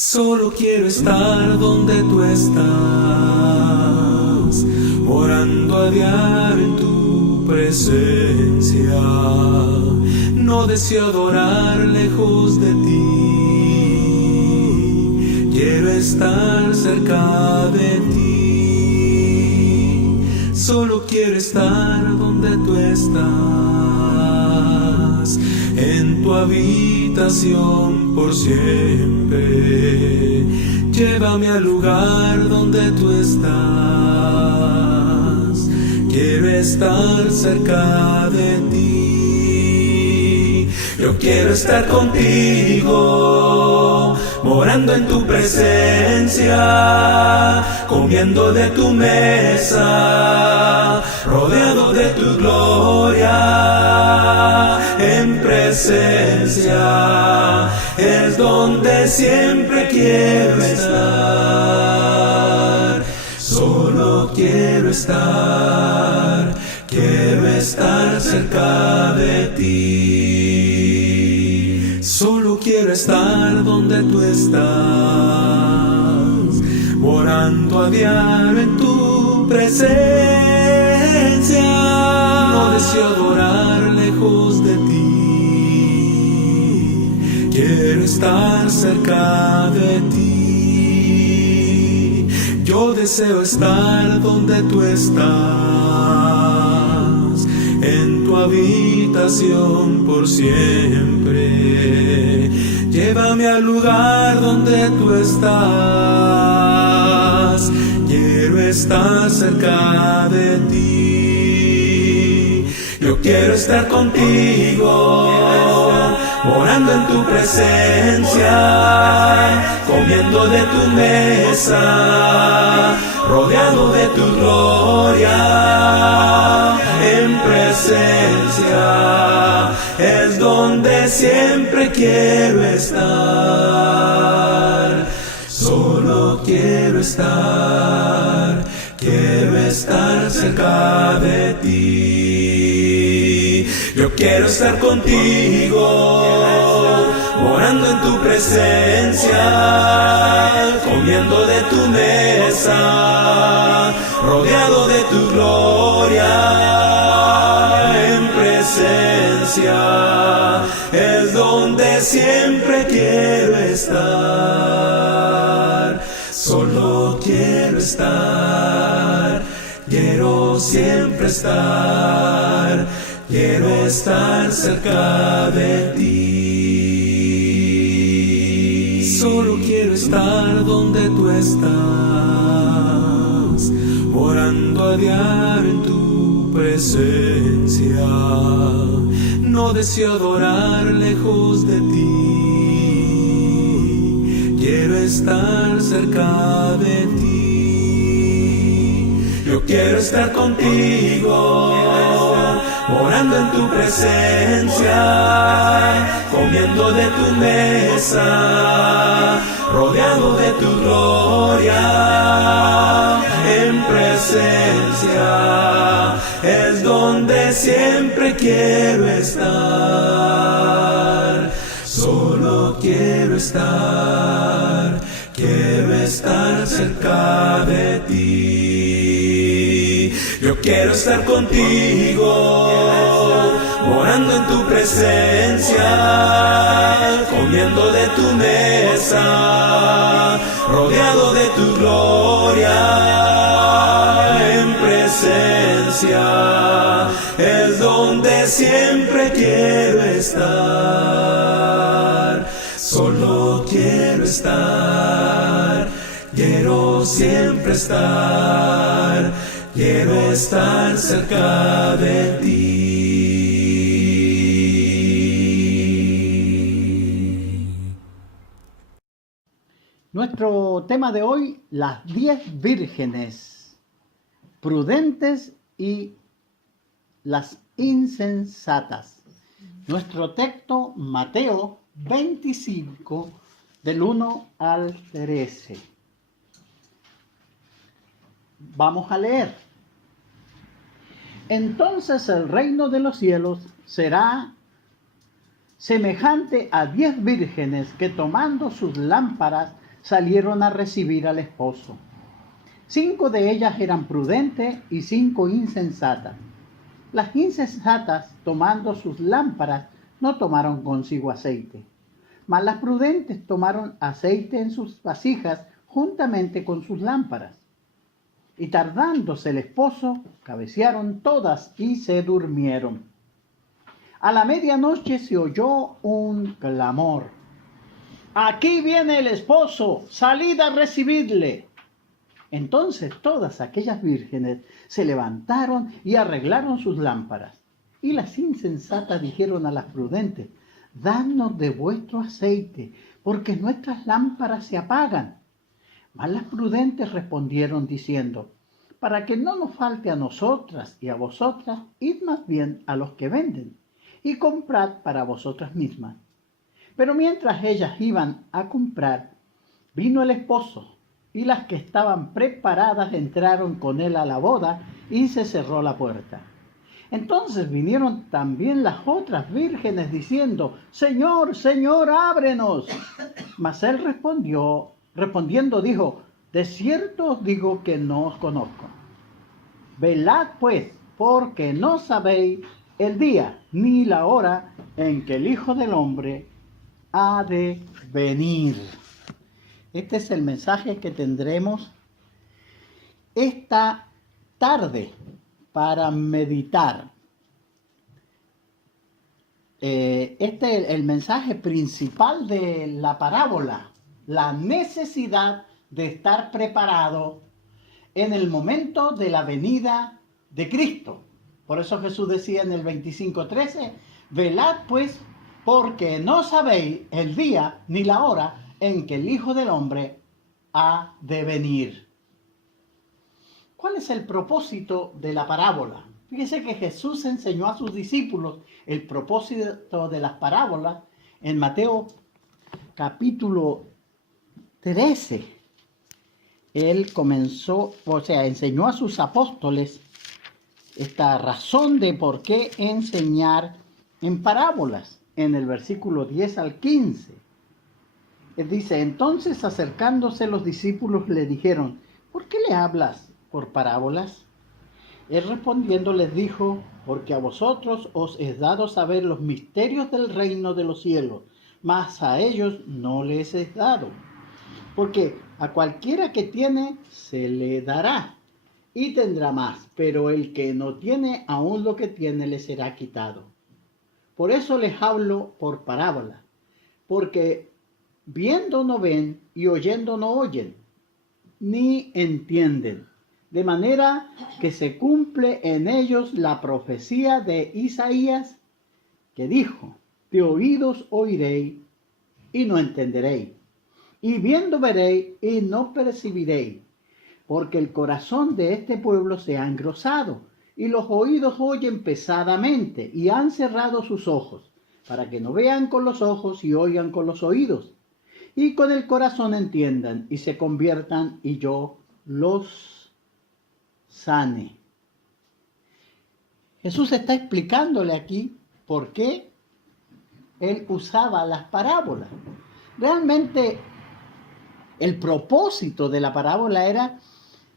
Solo quiero estar donde tú estás, orando a diario en tu presencia. No deseo adorar lejos de ti, quiero estar cerca de ti. Solo quiero estar donde tú estás, en tu habitación por siempre. Llévame al lugar donde tú estás, quiero estar cerca de ti. Yo quiero estar contigo, morando en tu presencia, comiendo de tu mesa, rodeado de tu gloria. En presencia es donde siempre quiero estar. Solo quiero estar cerca de ti. Solo quiero estar donde tú estás, morando a diario en tu presencia. No deseo adorar lejos de ti, quiero estar cerca de ti. Yo deseo estar donde tú estás, en tu habitación por siempre. Llévame al lugar donde tú estás, quiero estar cerca de ti. Yo quiero estar contigo, morando en tu presencia, comiendo de tu mesa, rodeado de tu gloria. En presencia es donde siempre quiero estar. Solo quiero estar cerca de ti. Yo quiero estar contigo, morando en tu presencia, comiendo de tu mesa, rodeado de tu gloria. En presencia es donde siempre quiero estar. Solo quiero siempre estar, quiero estar cerca de ti. Solo quiero estar donde tú estás, morando a diario en tu presencia. No deseo adorar lejos de ti, quiero estar cerca de ti. Yo quiero estar contigo, morando en tu presencia, comiendo de tu mesa, rodeado de tu gloria. En presencia es donde siempre quiero estar. Solo quiero estar cerca de ti. Yo quiero estar contigo, morando en tu presencia, comiendo de tu mesa, rodeado de tu gloria. En presencia es donde siempre quiero estar. Solo quiero siempre estar, quiero estar cerca de ti. Nuestro tema de hoy, las 10 vírgenes prudentes y las insensatas. Nuestro texto, Mateo 25, del 1 al 13. Vamos a leer. Entonces el reino de los cielos será semejante a 10 vírgenes que tomando sus lámparas salieron a recibir al esposo. 5 de ellas eran prudentes y 5 insensatas. Las insensatas, tomando sus lámparas, no tomaron consigo aceite, mas las prudentes tomaron aceite en sus vasijas juntamente con sus lámparas. Y tardándose el esposo, cabecearon todas y se durmieron. A la medianoche se oyó un clamor: «¡Aquí viene el esposo! ¡Salid a recibirle!». Entonces todas aquellas vírgenes se levantaron y arreglaron sus lámparas. Y las insensatas dijeron a las prudentes: «Dadnos de vuestro aceite, porque nuestras lámparas se apagan». Mas las prudentes respondieron diciendo: «Para que no nos falte a nosotras y a vosotras, id más bien a los que venden, y comprad para vosotras mismas». Pero mientras ellas iban a comprar, vino el esposo, y las que estaban preparadas entraron con él a la boda, y se cerró la puerta. Entonces vinieron también las otras vírgenes diciendo: «Señor, Señor, ábrenos». Mas él respondiendo dijo: «De cierto os digo que no os conozco. Velad pues, porque no sabéis el día ni la hora en que el Hijo del Hombre ha de venir». Este es el mensaje que tendremos esta tarde para meditar. Este es el mensaje principal de la parábola: la necesidad de estar preparado en el momento de la venida de Cristo. Por eso Jesús decía en el 25:13: «Velad pues, porque no sabéis el día ni la hora en que el Hijo del Hombre ha de venir». ¿Cuál es el propósito de la parábola? Fíjese que Jesús enseñó a sus discípulos el propósito de las parábolas en Mateo capítulo 13. Él enseñó a sus apóstoles esta razón de por qué enseñar en parábolas, en el versículo 10 al 15. Él dice: «Entonces, acercándose los discípulos, le dijeron: ¿por qué le hablas por parábolas?». Él respondiendo les dijo: «Porque a vosotros os es dado saber los misterios del reino de los cielos, mas a ellos no les es dado. Porque a cualquiera que tiene, se le dará, y tendrá más, pero el que no tiene, aún lo que tiene le será quitado. Por eso les hablo por parábola, porque viendo no ven y oyendo no oyen, ni entienden, de manera que se cumple en ellos la profecía de Isaías, que dijo: de oídos oiréis y no entenderéis, y viendo veréis y no percibiréis, porque el corazón de este pueblo se ha engrosado, y los oídos oyen pesadamente, y han cerrado sus ojos, para que no vean con los ojos y oigan con los oídos, y con el corazón entiendan y se conviertan, y yo los sane». Jesús está explicándole aquí por qué él usaba las parábolas. Realmente el propósito de la parábola era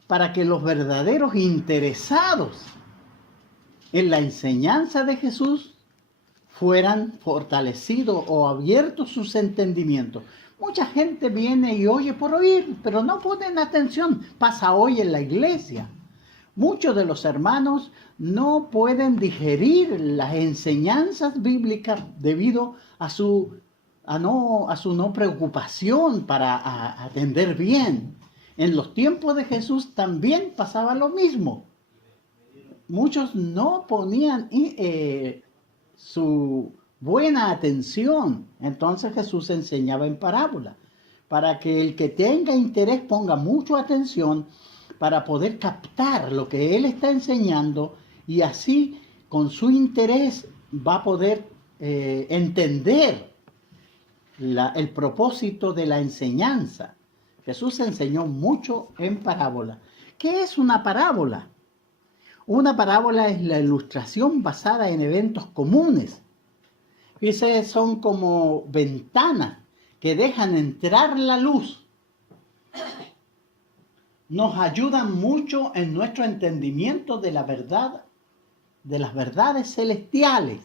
para que los verdaderos interesados en la enseñanza de Jesús fueran fortalecidos o abiertos sus entendimientos. Mucha gente viene y oye por oír, pero no ponen atención. Pasa hoy en la iglesia. Muchos de los hermanos no pueden digerir las enseñanzas bíblicas debido a su no preocupación para atender bien. En los tiempos de Jesús también pasaba lo mismo. Muchos no ponían su buena atención. Entonces Jesús enseñaba en parábola, para que el que tenga interés ponga mucha atención para poder captar lo que él está enseñando, y así con su interés va a poder entender el propósito de la enseñanza. Jesús enseñó mucho en parábola. ¿Qué es una parábola? Una parábola es la ilustración basada en eventos comunes. Son como ventanas que dejan entrar la luz nos ayudan mucho en nuestro entendimiento de la verdad, de las verdades celestiales.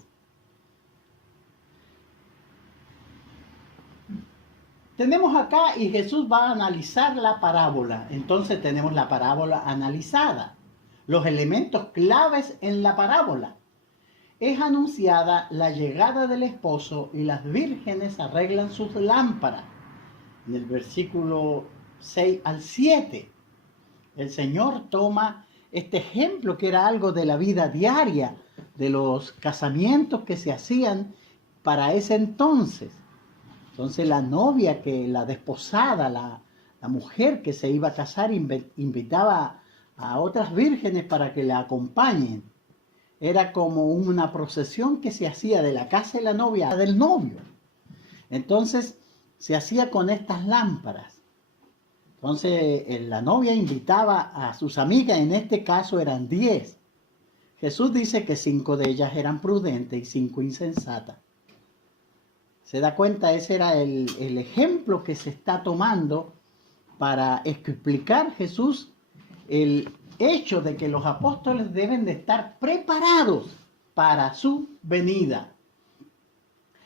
Tenemos acá, y Jesús va a analizar la parábola. Entonces tenemos la parábola analizada. Los elementos claves en la parábola. Es anunciada la llegada del esposo y las vírgenes arreglan sus lámparas. En el versículo 6 al 7, el Señor toma este ejemplo que era algo de la vida diaria, de los casamientos que se hacían para ese entonces. Entonces la novia, la desposada, la mujer que se iba a casar, invitaba a otras vírgenes para que la acompañen. Era como una procesión que se hacía de la casa de la novia a del novio. Entonces se hacía con estas lámparas. Entonces la novia invitaba a sus amigas, en este caso eran 10. Jesús dice que 5 de ellas eran prudentes y 5 insensatas. ¿Se da cuenta? Ese era el ejemplo que se está tomando para explicar Jesús el hecho de que los apóstoles deben de estar preparados para su venida.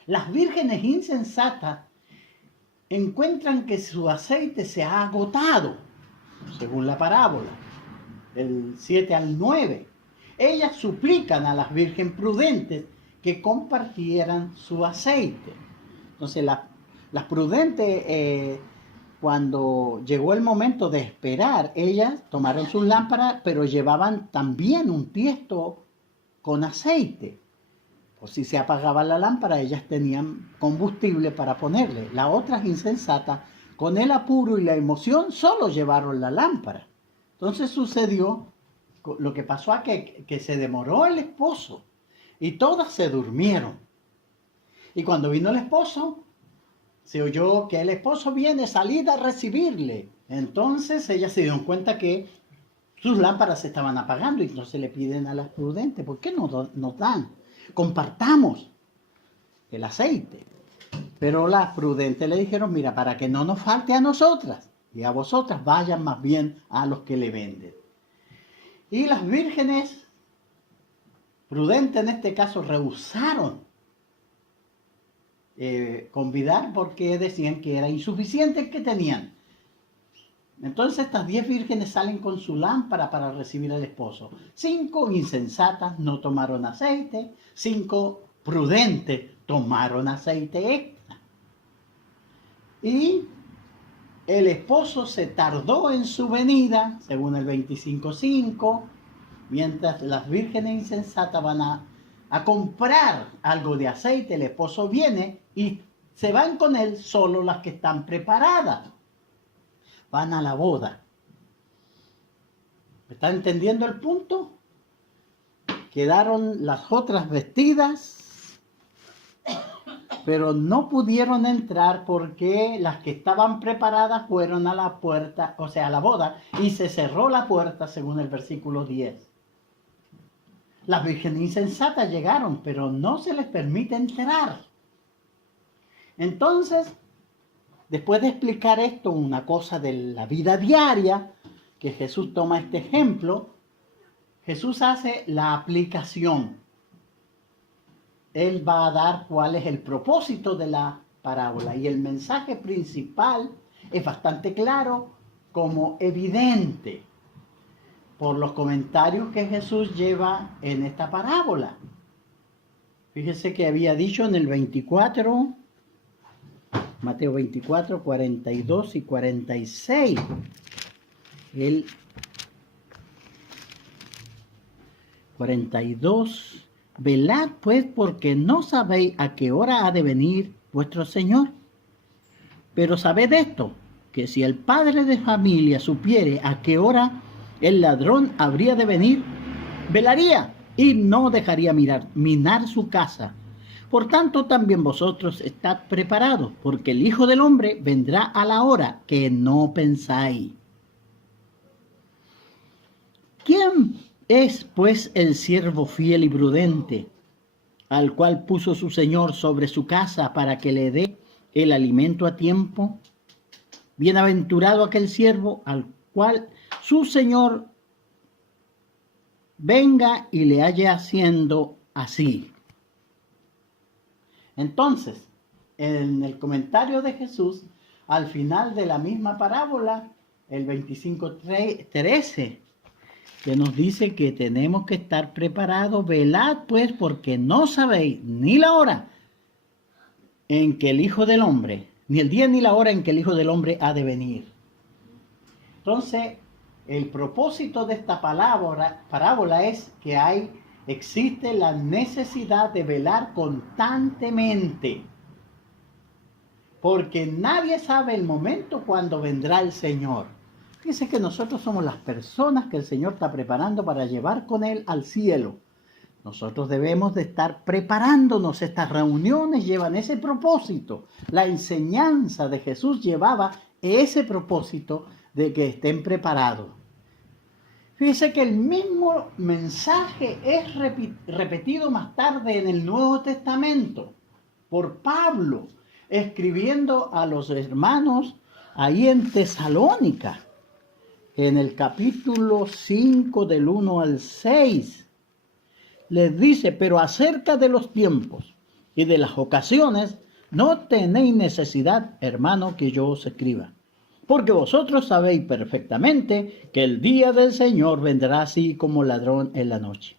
Las vírgenes insensatas encuentran que su aceite se ha agotado, según la parábola, del 7 al 9. Ellas suplican a las vírgenes prudentes que compartieran su aceite. Entonces las prudentes, cuando llegó el momento de esperar, ellas tomaron sus lámparas, pero llevaban también un tiesto con aceite. O si se apagaba la lámpara, ellas tenían combustible para ponerle. Las otras insensatas, con el apuro y la emoción, solo llevaron la lámpara. Entonces sucedió lo que pasó a que se demoró el esposo y todas se durmieron. Y cuando vino el esposo, se oyó que el esposo viene, salida a recibirle. Entonces ellas se dieron cuenta que sus lámparas se estaban apagando y entonces le piden a las prudentes, ¿por qué no nos dan? Compartamos el aceite. Pero las prudentes le dijeron, mira, para que no nos falte a nosotras y a vosotras, vayan más bien a los que le venden. Y las vírgenes prudentes en este caso rehusaron convidar porque decían que era insuficiente el que tenían. Entonces estas 10 vírgenes salen con su lámpara para recibir al esposo. 5 insensatas no tomaron aceite, 5 prudentes tomaron aceite extra. Y el esposo se tardó en su venida, según el 25:5, mientras las vírgenes insensatas van a comprar algo de aceite. El esposo viene y se van con él solo las que están preparadas. Van a la boda. ¿Me está entendiendo el punto? Quedaron las otras vestidas, pero no pudieron entrar porque las que estaban preparadas fueron a la puerta, o sea, a la boda, y se cerró la puerta según el versículo 10. Las vírgenes insensatas llegaron, pero no se les permite entrar. Entonces, después de explicar esto, una cosa de la vida diaria, que Jesús toma este ejemplo, Jesús hace la aplicación. Él va a dar cuál es el propósito de la parábola. Y el mensaje principal es bastante claro, como evidente, por los comentarios que Jesús lleva en esta parábola. Fíjese que había dicho en el 24, Mateo 24, 42 y 46. El 42, velad pues porque no sabéis a qué hora ha de venir vuestro Señor. Pero sabed esto, que si el padre de familia supiere a qué hora el ladrón habría de venir, velaría y no dejaría minar su casa. Por tanto, también vosotros estad preparados, porque el Hijo del Hombre vendrá a la hora que no pensáis. ¿Quién es, pues, el siervo fiel y prudente, al cual puso su Señor sobre su casa para que le dé el alimento a tiempo? Bienaventurado aquel siervo al cual su Señor venga y le halle haciendo así. Entonces, en el comentario de Jesús, al final de la misma parábola, el 25:13, que nos dice que tenemos que estar preparados, velad pues, porque no sabéis ni la hora en que el Hijo del Hombre, ni el día ni la hora en que el Hijo del Hombre ha de venir. Entonces, el propósito de esta parábola es que existe la necesidad de velar constantemente, porque nadie sabe el momento cuando vendrá el Señor. Fíjense que nosotros somos las personas que el Señor está preparando para llevar con Él al cielo. Nosotros debemos de estar preparándonos. Estas reuniones llevan ese propósito. La enseñanza de Jesús llevaba ese propósito de que estén preparados. Fíjense que el mismo mensaje es repetido más tarde en el Nuevo Testamento por Pablo, escribiendo a los hermanos ahí en Tesalónica, en el capítulo 5 del 1 al 6. Les dice: pero acerca de los tiempos y de las ocasiones, no tenéis necesidad, hermano, que yo os escriba. Porque vosotros sabéis perfectamente que el día del Señor vendrá así como ladrón en la noche.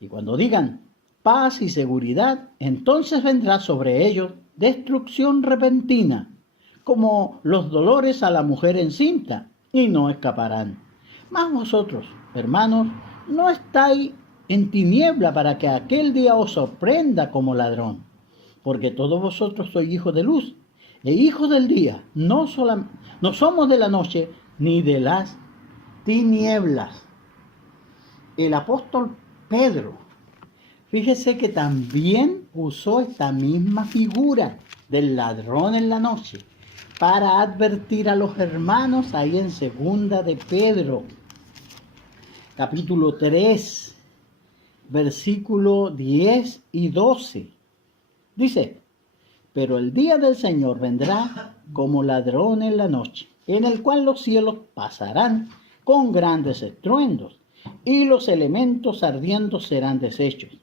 Y cuando digan paz y seguridad, entonces vendrá sobre ellos destrucción repentina, como los dolores a la mujer encinta, y no escaparán. Mas vosotros, hermanos, no estáis en tiniebla para que aquel día os sorprenda como ladrón, porque todos vosotros sois hijos de luz e hijos del día. No somos de la noche ni de las tinieblas. El apóstol Pedro, fíjese que también usó esta misma figura del ladrón en la noche para advertir a los hermanos ahí en segunda de Pedro, capítulo 3, versículo 10 y 12. Dice: pero el día del Señor vendrá como ladrón en la noche, en el cual los cielos pasarán con grandes estruendos, y los elementos ardiendo serán deshechos,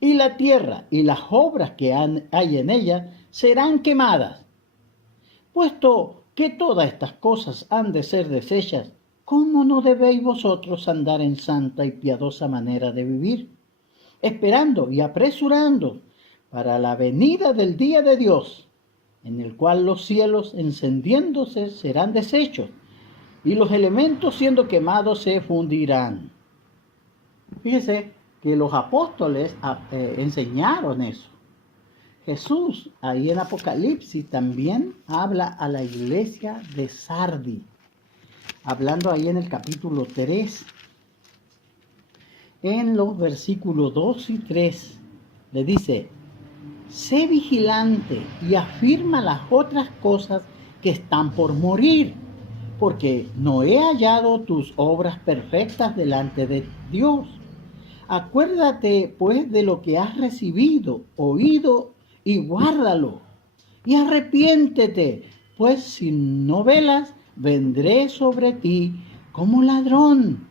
y la tierra y las obras que hay en ella serán quemadas. Puesto que todas estas cosas han de ser deshechas, ¿cómo no debéis vosotros andar en santa y piadosa manera de vivir, esperando y apresurando para la venida del día de Dios, en el cual los cielos encendiéndose serán deshechos, y los elementos siendo quemados se fundirán? Fíjese que los apóstoles enseñaron eso. Jesús, ahí en Apocalipsis, también habla a la iglesia de Sardi, hablando ahí en el capítulo 3, en los versículos 2 y 3, le dice: sé vigilante y afirma las otras cosas que están por morir, porque no he hallado tus obras perfectas delante de Dios. Acuérdate pues de lo que has recibido, oído, y guárdalo, y arrepiéntete, pues si no velas, vendré sobre ti como ladrón,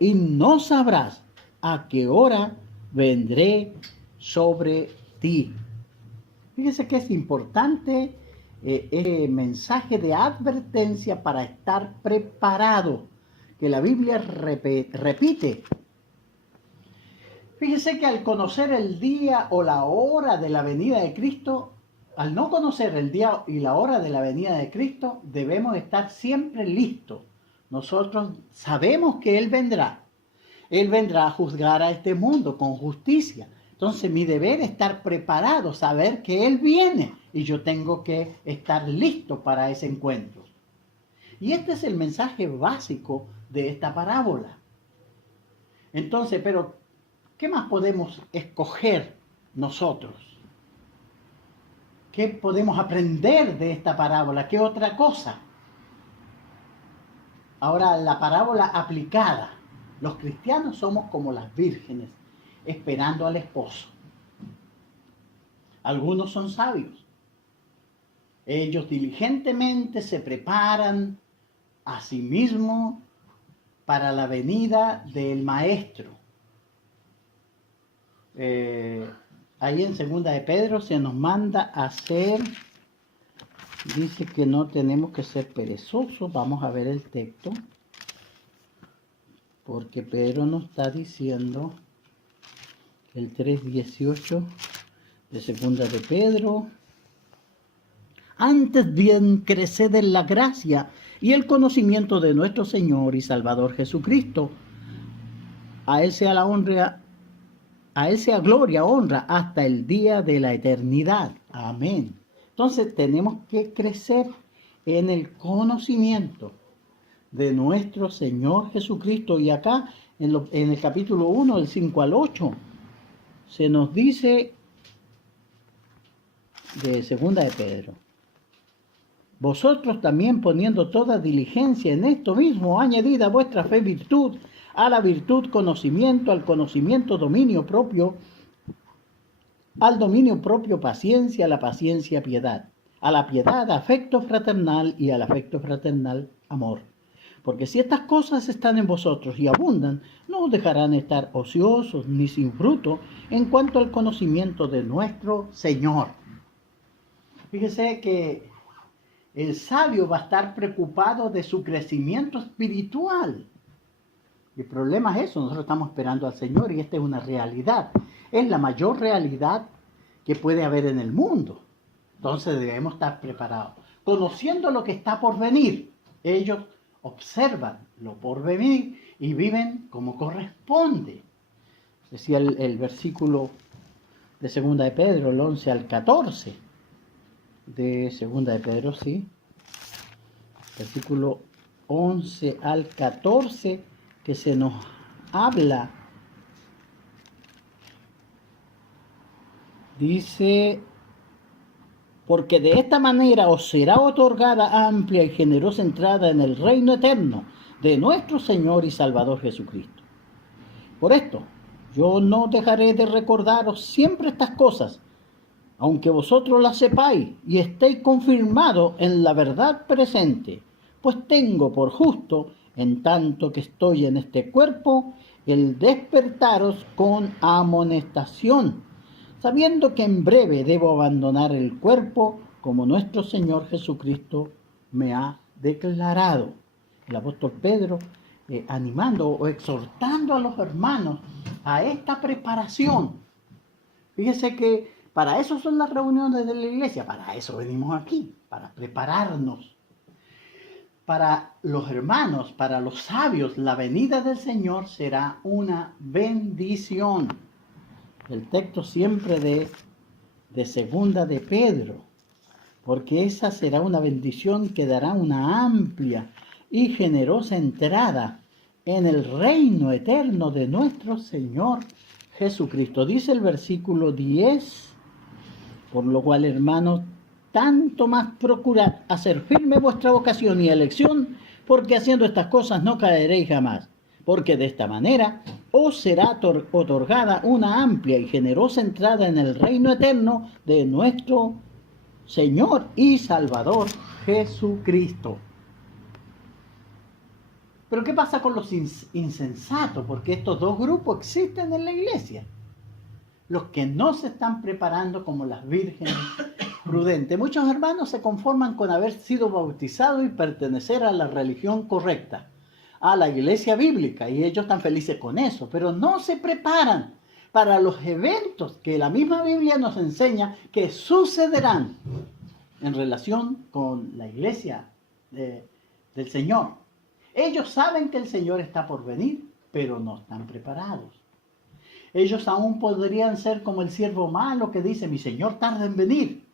y no sabrás a qué hora vendré sobre ti. Fíjese que es importante este mensaje de advertencia para estar preparado, que la Biblia repite. Fíjese que al conocer el día o la hora de la venida de Cristo, al no conocer el día y la hora de la venida de Cristo, debemos estar siempre listos. Nosotros sabemos que Él vendrá. Él vendrá a juzgar a este mundo con justicia. Entonces mi deber es estar preparado, saber que Él viene y yo tengo que estar listo para ese encuentro. Y este es el mensaje básico de esta parábola. Entonces, pero ¿qué más podemos escoger nosotros? ¿Qué podemos aprender de esta parábola? ¿Qué otra cosa? Ahora, la parábola aplicada. Los cristianos somos como las vírgenes, esperando al esposo. Algunos son sabios. Ellos diligentemente se preparan a sí mismos para la venida del Maestro. Ahí en Segunda de Pedro se nos manda a hacer, dice que no tenemos que ser perezosos. Vamos a ver el texto, porque Pedro nos está diciendo, el 3:18 de Segunda de Pedro: antes bien creced en la gracia y el conocimiento de nuestro Señor y Salvador Jesucristo. A Él sea la honra, a Él sea gloria, honra, hasta el día de la eternidad. Amén. Entonces tenemos que crecer en el conocimiento de nuestro Señor Jesucristo. Y acá, en el capítulo 1, del 5 al 8, se nos dice de Segunda de Pedro: vosotros también, poniendo toda diligencia en esto mismo, añadid a vuestra fe virtud, a la virtud conocimiento, al conocimiento dominio propio, al dominio propio paciencia, a la paciencia piedad, a la piedad afecto fraternal y al afecto fraternal amor. Porque si estas cosas están en vosotros y abundan, no os dejarán estar ociosos ni sin fruto en cuanto al conocimiento de nuestro Señor. Fíjese que el sabio va a estar preocupado de su crecimiento espiritual. El problema es eso, nosotros estamos esperando al Señor y esta es una realidad. Es la mayor realidad que puede haber en el mundo. Entonces debemos estar preparados. Conociendo lo que está por venir, ellos observan lo por venir y viven como corresponde. Decía el versículo de Segunda de Pedro, el 11 al 14. De Segunda de Pedro, sí. Versículo 11 al 14, que se nos habla. Dice: porque de esta manera os será otorgada amplia y generosa entrada en el reino eterno de nuestro Señor y Salvador Jesucristo. Por esto, yo no dejaré de recordaros siempre estas cosas, aunque vosotros las sepáis y estéis confirmados en la verdad presente, pues tengo por justo, en tanto que estoy en este cuerpo, el despertaros con amonestación, sabiendo que en breve debo abandonar el cuerpo, como nuestro Señor Jesucristo me ha declarado. El apóstol Pedro animando o exhortando a los hermanos a esta preparación. Fíjese que para eso son las reuniones de la iglesia, para eso venimos aquí, para prepararnos. Para los hermanos, para los sabios, la venida del Señor será una bendición. El texto siempre de Segunda de Pedro, porque esa será una bendición que dará una amplia y generosa entrada en el reino eterno de nuestro Señor Jesucristo. Dice el versículo 10, por lo cual, hermanos, tanto más procurad hacer firme vuestra vocación y elección, porque haciendo estas cosas no caeréis jamás, porque de esta manera os será otorgada una amplia y generosa entrada en el reino eterno de nuestro Señor y Salvador Jesucristo. Pero ¿qué pasa con los insensatos? Porque estos dos grupos existen en la iglesia. Los que no se están preparando como las vírgenes prudentes. Muchos hermanos se conforman con haber sido bautizados y pertenecer a la religión correcta, a la iglesia bíblica, y ellos están felices con eso, pero no se preparan para los eventos que la misma Biblia nos enseña que sucederán en relación con la iglesia del Señor. Ellos saben que el Señor está por venir, pero no están preparados. Ellos aún podrían ser como el siervo malo que dice: mi Señor tarda en venir,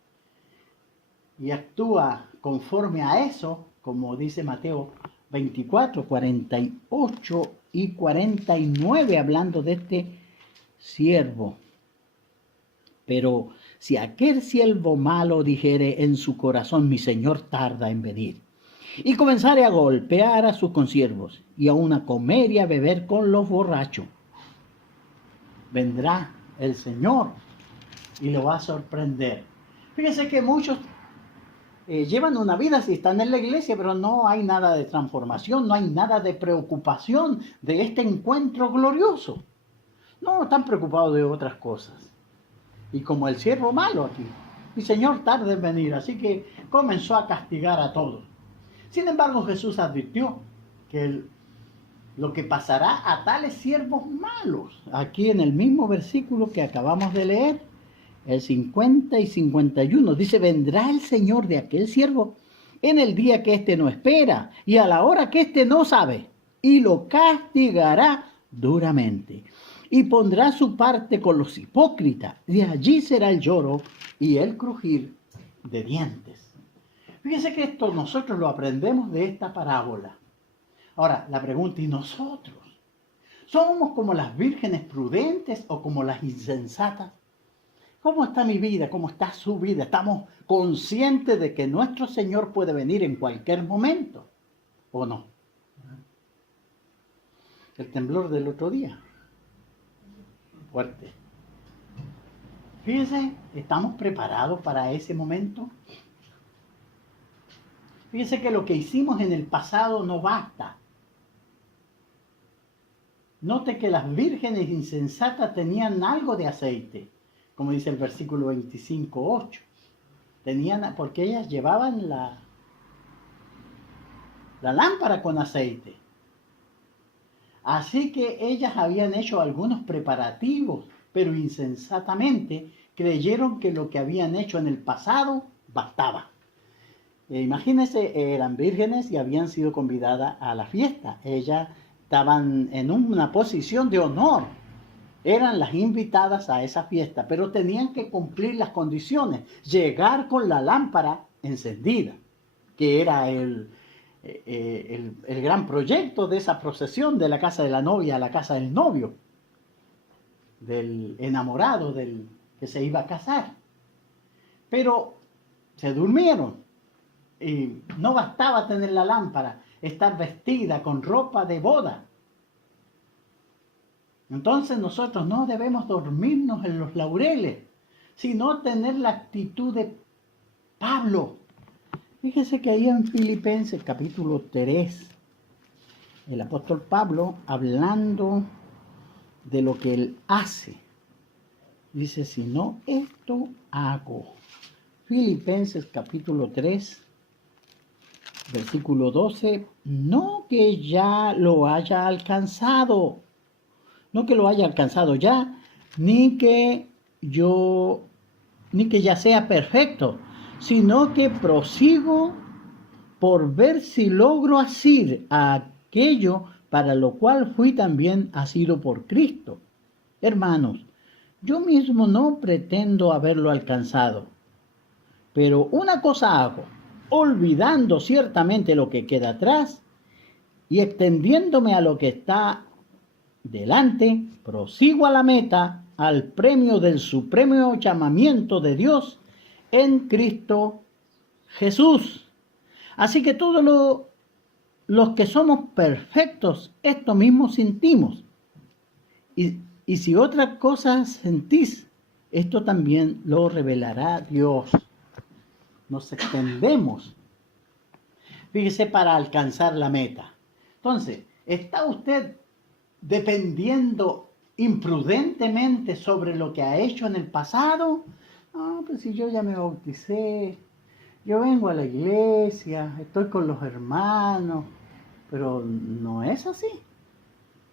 y actúa conforme a eso, como dice Mateo 24, 48 y 49, hablando de este siervo. Pero si aquel siervo malo dijere en su corazón: mi Señor tarda en venir, y comenzare a golpear a sus consiervos, y aún a comer y a beber con los borrachos, vendrá el Señor y lo va a sorprender. Fíjense que muchos llevan una vida, si están en la iglesia, pero no hay nada de transformación, no hay nada de preocupación de este encuentro glorioso. No, están preocupados de otras cosas. Y como el siervo malo aquí, mi Señor tarda en venir, así que comenzó a castigar a todos. Sin embargo, Jesús advirtió que lo que pasará a tales siervos malos, aquí en el mismo versículo que acabamos de leer, el 50 y 51, dice: vendrá el Señor de aquel siervo en el día que éste no espera y a la hora que éste no sabe, y lo castigará duramente, y pondrá su parte con los hipócritas, y allí será el lloro y el crujir de dientes. Fíjense que esto nosotros lo aprendemos de esta parábola. Ahora, la pregunta: ¿y nosotros? ¿Somos como las vírgenes prudentes o como las insensatas? ¿Cómo está mi vida? ¿Cómo está su vida? ¿Estamos conscientes de que nuestro Señor puede venir en cualquier momento? ¿O no? El temblor del otro día. Fuerte. Fíjense, ¿estamos preparados para ese momento? Fíjense que lo que hicimos en el pasado no basta. Note que las vírgenes insensatas tenían algo de aceite, como dice el versículo 25:8. Tenían, porque ellas llevaban la lámpara con aceite. Así que ellas habían hecho algunos preparativos, pero insensatamente creyeron que lo que habían hecho en el pasado bastaba. Imagínense, eran vírgenes y habían sido convidadas a la fiesta. Ellas estaban en una posición de honor. Eran las invitadas a esa fiesta, pero tenían que cumplir las condiciones. Llegar con la lámpara encendida, que era el gran proyecto de esa procesión de la casa de la novia a la casa del novio, del enamorado, del que se iba a casar. Pero se durmieron y no bastaba tener la lámpara, estar vestida con ropa de boda. Entonces nosotros no debemos dormirnos en los laureles, sino tener la actitud de Pablo. Fíjese que ahí en Filipenses capítulo 3, el apóstol Pablo, hablando de lo que él hace, dice: si no esto hago. Filipenses capítulo 3, versículo 12, no que ya lo haya alcanzado, no que lo haya alcanzado ya, ni que ya sea perfecto, sino que prosigo por ver si logro asir a aquello para lo cual fui también asido por Cristo. Hermanos, yo mismo no pretendo haberlo alcanzado, pero una cosa hago, olvidando ciertamente lo que queda atrás y extendiéndome a lo que está delante, prosigo a la meta, al premio del supremo llamamiento de Dios en Cristo Jesús. Así que todos los que somos perfectos, esto mismo sentimos. Y si otra cosa sentís, esto también lo revelará Dios. Nos extendemos, fíjese, para alcanzar la meta. Entonces, ¿está usted dependiendo imprudentemente sobre lo que ha hecho en el pasado? No, pues si yo ya me bauticé, yo vengo a la iglesia, estoy con los hermanos, pero no es así.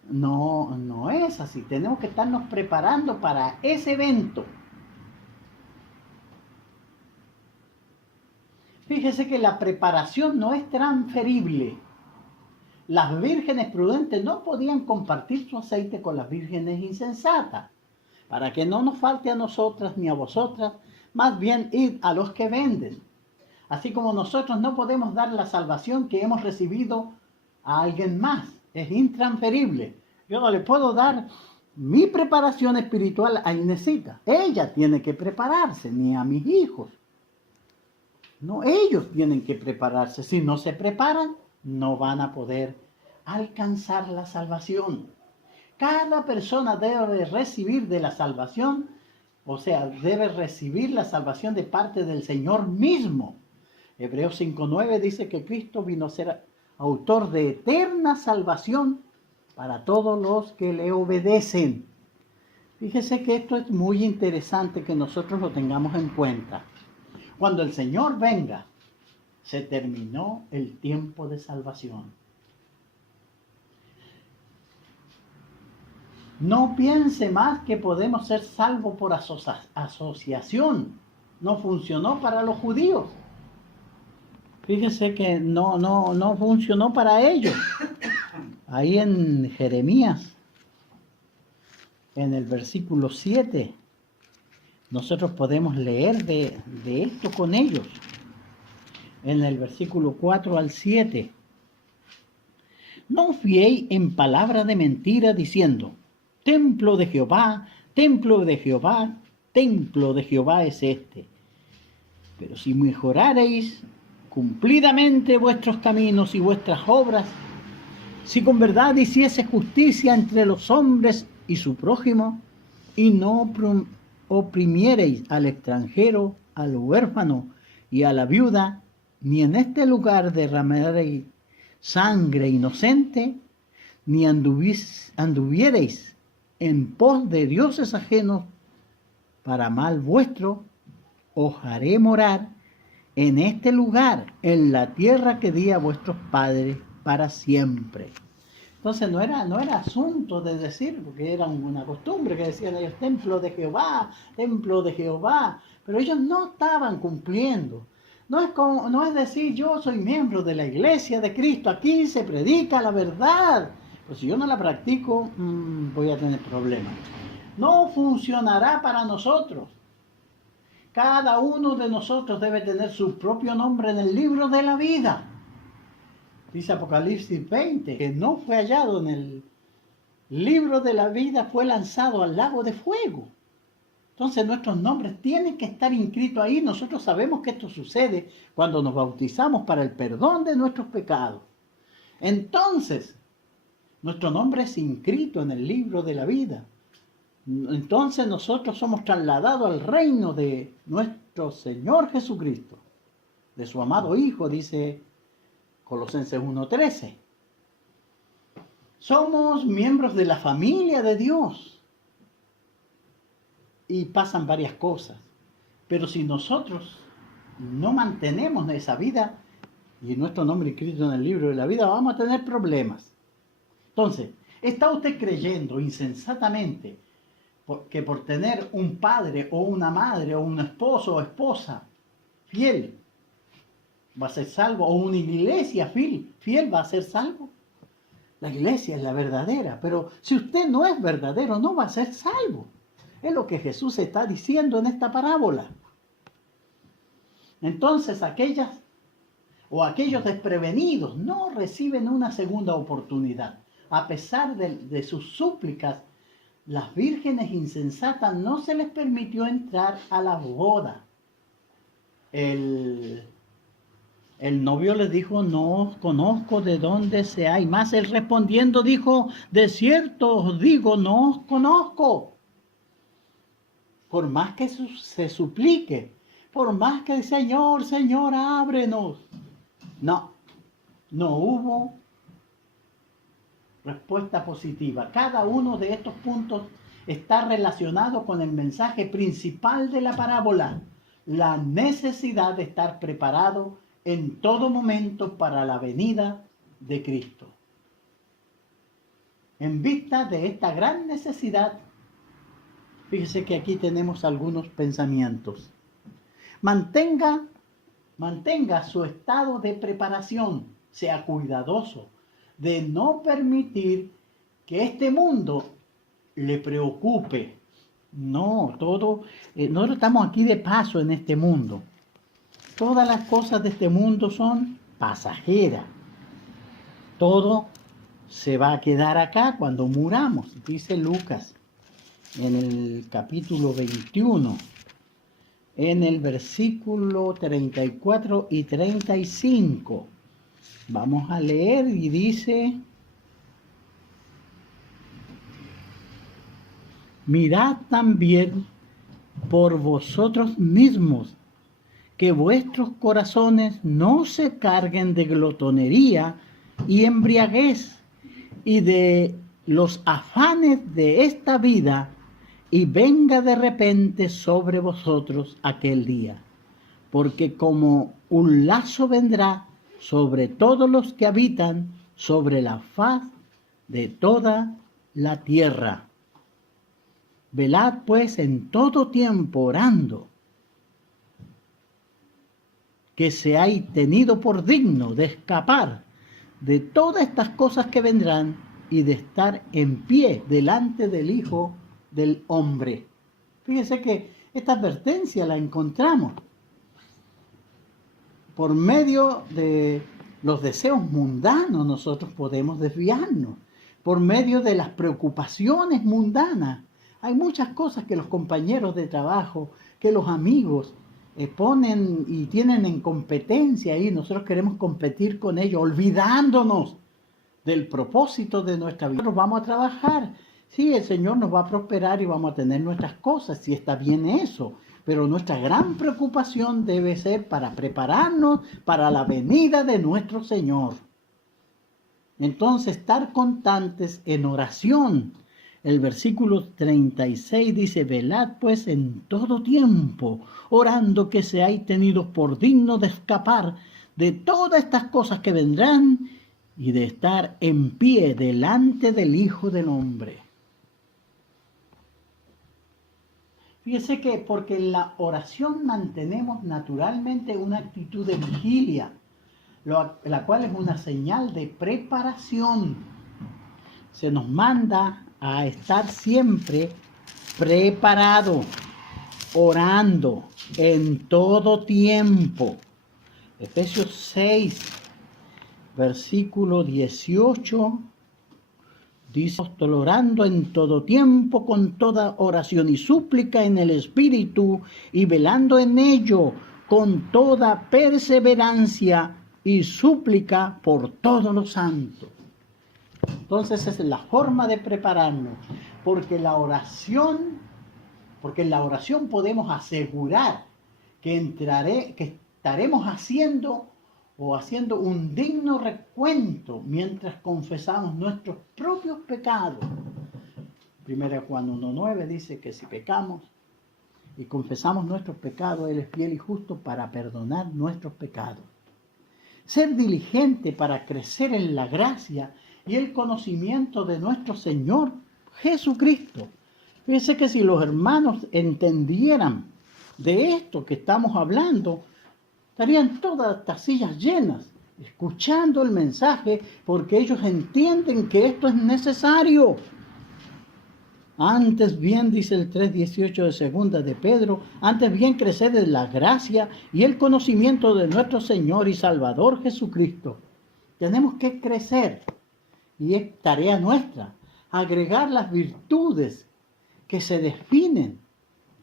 No es así. Tenemos que estarnos preparando para ese evento. Fíjese que la preparación no es transferible. Las vírgenes prudentes no podían compartir su aceite con las vírgenes insensatas, para que no nos falte a nosotras ni a vosotras, más bien id a los que venden. Así como nosotros no podemos dar la salvación que hemos recibido a alguien más, es intransferible. Yo no le puedo dar mi preparación espiritual a Inesita. Ella tiene que prepararse, ni a mis hijos. No, ellos tienen que prepararse. Si no se preparan, no van a poder alcanzar la salvación. Cada persona debe recibir de la salvación, o sea, debe recibir la salvación de parte del Señor mismo. Hebreos 5:9 dice que Cristo vino a ser autor de eterna salvación para todos los que le obedecen. Fíjese que esto es muy interesante que nosotros lo tengamos en cuenta. Cuando el Señor venga, se terminó el tiempo de salvación. No piense más que podemos ser salvos por asociación. No funcionó para los judíos. Fíjese que no funcionó para ellos. Ahí en Jeremías, en el versículo 7, nosotros podemos leer de esto con ellos. En el versículo 4 al 7. No fiéis en palabra de mentira diciendo, templo de Jehová, templo de Jehová, templo de Jehová es este. Pero si mejorareis cumplidamente vuestros caminos y vuestras obras, si con verdad hiciese justicia entre los hombres y su prójimo, y no oprimiereis al extranjero, al huérfano y a la viuda, ni en este lugar derramareis sangre inocente, ni anduviereis en pos de dioses ajenos para mal vuestro, os haré morar en este lugar, en la tierra que di a vuestros padres para siempre. Entonces no era asunto de decir, porque era una costumbre que decían ellos, templo de Jehová, pero ellos no estaban cumpliendo. No es decir, yo soy miembro de la iglesia de Cristo, aquí se predica la verdad. Pues si yo no la practico, voy a tener problemas. No funcionará para nosotros. Cada uno de nosotros debe tener su propio nombre en el libro de la vida. Dice Apocalipsis 20, que no fue hallado en el libro de la vida, fue lanzado al lago de fuego. Entonces nuestros nombres tienen que estar inscritos ahí. Nosotros sabemos que esto sucede cuando nos bautizamos para el perdón de nuestros pecados. Entonces, nuestro nombre es inscrito en el libro de la vida. Entonces nosotros somos trasladados al reino de nuestro Señor Jesucristo, de su amado Hijo, dice Colosenses 1:13. Somos miembros de la familia de Dios. Y pasan varias cosas. Pero si nosotros no mantenemos esa vida y nuestro nombre inscrito en el libro de la vida, vamos a tener problemas. Entonces, ¿está usted creyendo insensatamente que por tener un padre o una madre o un esposo o esposa fiel va a ser salvo? ¿O una iglesia fiel va a ser salvo? La iglesia es la verdadera, pero si usted no es verdadero, no va a ser salvo. Es lo que Jesús está diciendo en esta parábola. Entonces aquellos desprevenidos no reciben una segunda oportunidad. A pesar de sus súplicas, las vírgenes insensatas no se les permitió entrar a la boda. El novio les dijo, no os conozco de dónde seáis. Mas él respondiendo dijo, de cierto os digo, no os conozco. Por más que se suplique, por más que Señor, Señor, ábrenos. No hubo respuesta positiva. Cada uno de estos puntos está relacionado con el mensaje principal de la parábola, la necesidad de estar preparado en todo momento para la venida de Cristo. En vista de esta gran necesidad, fíjese que aquí tenemos algunos pensamientos. Mantenga su estado de preparación, sea cuidadoso de no permitir que este mundo le preocupe. Nosotros estamos aquí de paso en este mundo. Todas las cosas de este mundo son pasajeras. Todo se va a quedar acá cuando muramos, dice Lucas en el capítulo 21, en el versículo 34 y 35. Vamos a leer y dice, mirad también por vosotros mismos, que vuestros corazones no se carguen de glotonería y embriaguez y de los afanes de esta vida, y venga de repente sobre vosotros aquel día, porque como un lazo vendrá sobre todos los que habitan sobre la faz de toda la tierra. Velad pues en todo tiempo orando, que seáis tenido por digno de escapar de todas estas cosas que vendrán y de estar en pie delante del Hijo del Hombre. Fíjense que esta advertencia la encontramos por medio de los deseos mundanos. Nosotros podemos desviarnos por medio de las preocupaciones mundanas. Hay muchas cosas que los compañeros de trabajo, que los amigos ponen y tienen en competencia y nosotros queremos competir con ellos, olvidándonos del propósito de nuestra vida. Nosotros vamos a trabajar, sí, el Señor nos va a prosperar y vamos a tener nuestras cosas, sí, está bien eso, pero nuestra gran preocupación debe ser para prepararnos para la venida de nuestro Señor. Entonces, estar constantes en oración. El versículo 36 dice: velad pues en todo tiempo, orando que seáis tenidos por dignos de escapar de todas estas cosas que vendrán y de estar en pie delante del Hijo del Hombre. Fíjese que porque en la oración mantenemos naturalmente una actitud de vigilia, la cual es una señal de preparación. Se nos manda a estar siempre preparado, orando en todo tiempo. Efesios 6, versículo 18, dice: orando en todo tiempo con toda oración y súplica en el Espíritu, y velando en ello con toda perseverancia y súplica por todos los santos. Entonces es la forma de prepararnos, porque en la oración podemos asegurar que estaremos haciendo un digno recuento mientras confesamos nuestros propios pecados. 1 Juan 1:9 dice que si pecamos y confesamos nuestros pecados, Él es fiel y justo para perdonar nuestros pecados. Ser diligente para crecer en la gracia y el conocimiento de nuestro Señor Jesucristo. Fíjense que si los hermanos entendieran de esto que estamos hablando, estarían todas estas sillas llenas, escuchando el mensaje, porque ellos entienden que esto es necesario. Antes bien, dice el 3:18 de segunda de Pedro, antes bien crecer en la gracia y el conocimiento de nuestro Señor y Salvador Jesucristo. Tenemos que crecer, y es tarea nuestra, agregar las virtudes que se definen,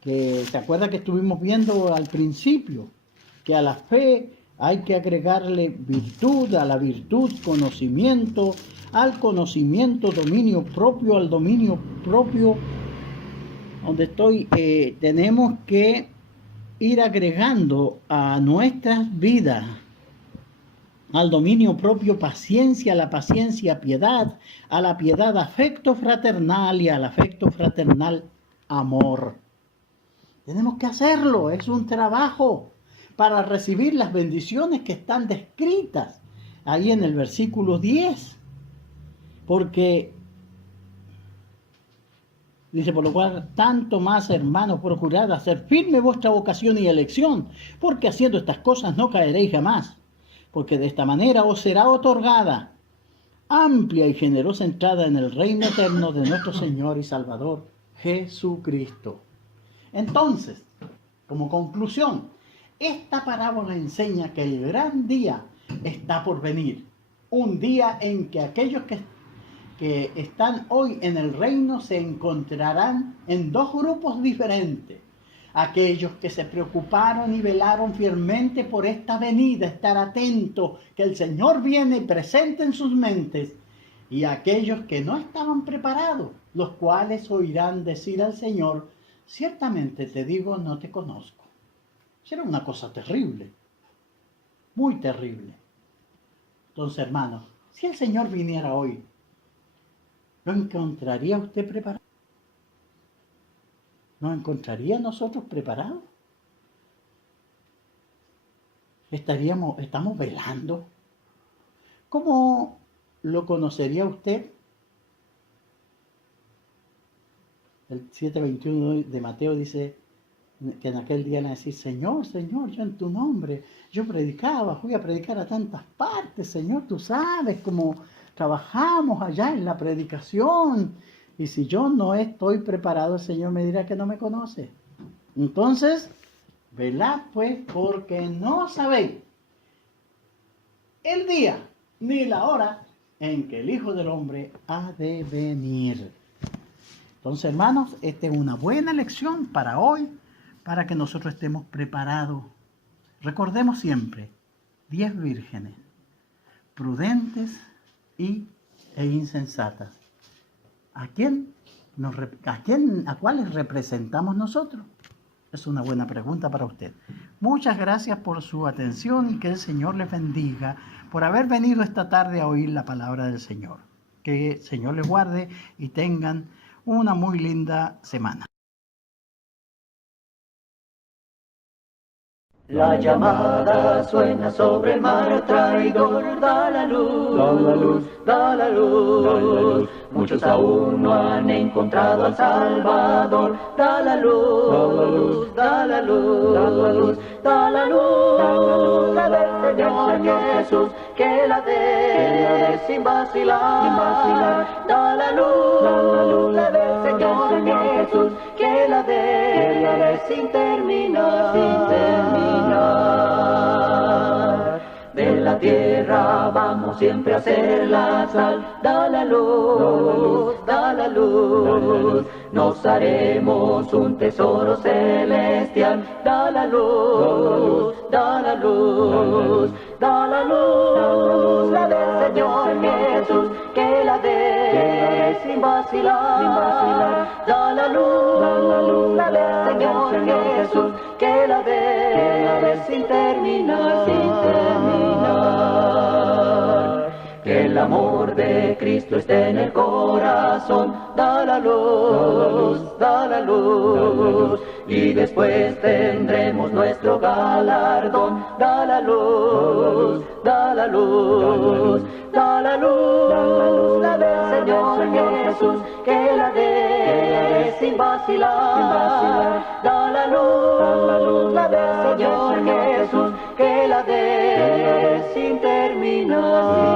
que se acuerda que estuvimos viendo al principio, que a la fe hay que agregarle virtud, a la virtud conocimiento, al conocimiento dominio propio, al dominio propio, tenemos que ir agregando a nuestras vidas, al dominio propio paciencia, a la paciencia piedad, a la piedad afecto fraternal y al afecto fraternal amor. Tenemos que hacerlo, es un trabajo para recibir las bendiciones que están descritas ahí en el versículo 10. Porque dice: por lo cual, tanto más, hermanos, procurad hacer firme vuestra vocación y elección, porque haciendo estas cosas no caeréis jamás, porque de esta manera os será otorgada amplia y generosa entrada en el reino eterno de nuestro Señor y Salvador Jesucristo. Entonces, como conclusión, esta parábola enseña que el gran día está por venir. Un día en que aquellos que están hoy en el reino se encontrarán en dos grupos diferentes. Aquellos que se preocuparon y velaron fielmente por esta venida, estar atentos que el Señor viene y presente en sus mentes. Y aquellos que no estaban preparados, los cuales oirán decir al Señor: ciertamente te digo, no te conozco. Era una cosa terrible, muy terrible. Entonces, hermanos, si el Señor viniera hoy, ¿lo encontraría usted preparado? ¿Nos encontraría nosotros preparados? ¿Estamos velando? ¿Cómo lo conocería usted? El 7:21 de Mateo dice que en aquel día van a decir, Señor, Señor, yo en tu nombre, yo predicaba, fui a predicar a tantas partes, Señor, tú sabes cómo trabajamos allá en la predicación. Y si yo no estoy preparado, el Señor me dirá que no me conoce. Entonces, velad pues, porque no sabéis el día ni la hora en que el Hijo del Hombre ha de venir. Entonces, hermanos, esta es una buena lección para hoy, para que nosotros estemos preparados. Recordemos siempre, 10 vírgenes, prudentes e insensatas. ¿A cuáles representamos nosotros? Es una buena pregunta para usted. Muchas gracias por su atención y que el Señor les bendiga por haber venido esta tarde a oír la palabra del Señor. Que el Señor les guarde y tengan una muy linda semana. La llamada suena sobre el mar traidor, da la luz, da la luz, da la luz, da la luz. Muchos aún no han encontrado al Salvador, da la luz, da la luz, da la luz, da la luz, da la luz, da la luz, la del Señor Jesús, que la dé sin vacilar, da la luz, la del Señor Jesús, que la dé sin terminar, De la tierra vamos siempre a hacer la sal, da la luz, da la luz, nos haremos un tesoro celestial, da la luz, da la luz, da la luz, la del Señor Jesús, que la dé sin vacilar, da la luz, la del Señor Jesús, que la dé sin terminar, Que el amor de Cristo esté en el corazón, da la luz, da la luz, y después tendremos nuestro galardón, da la luz, da la luz, da la luz, la del Señor Jesús, que la dé sin vacilar, da la luz, la del Señor Jesús, que la dé sin terminar.